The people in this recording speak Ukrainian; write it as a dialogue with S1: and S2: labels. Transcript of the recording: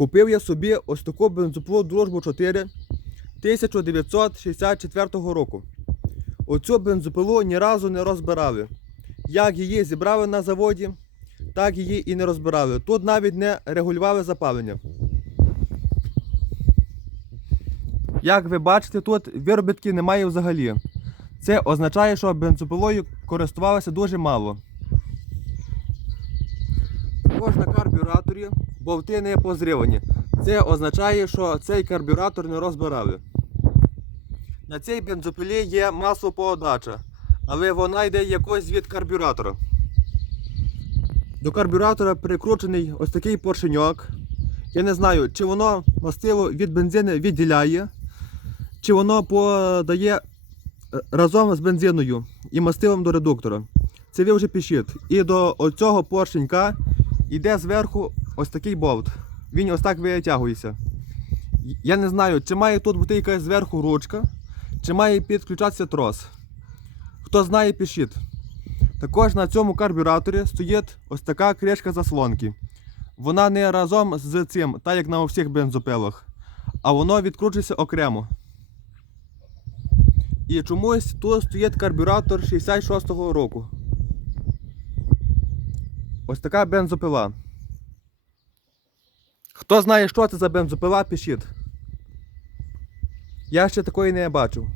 S1: Купив я собі ось таку бензопилу Дружбу 4 1964 року. Оцю бензопилу ні разу не розбирали. Як її зібрали на заводі, так її і не розбирали. Тут навіть не регулювали запалення. Як ви бачите, тут виробітків немає взагалі. Це означає, що бензопилою користувалося дуже мало. Також на карбюраторі болти не позривані. Це означає, що цей карбюратор не розбирали. На цій бензопилі є маслоподача, але вона йде якось від карбюратора. До карбюратора прикручений ось такий поршеньок. Я не знаю, чи воно мастило від бензину відділяє, чи воно подає е, разом з бензиною і мастилом до редуктора. Це ви вже пишіть. І до оцього поршенька йде зверху ось такий болт. Він ось так витягується. Я не знаю, чи має тут бути якась зверху ручка, чи має підключатися трос. Хто знає, пишіть. Також на цьому карбюраторі стоїть ось така кришка заслонки. Вона не разом з цим, так як на всіх бензопилах, а воно відкручується окремо. І чомусь тут стоїть карбюратор 66-го року. Ось така бензопила. Хто знає, що це за бензопила, пишіть. Я ще такої не бачив.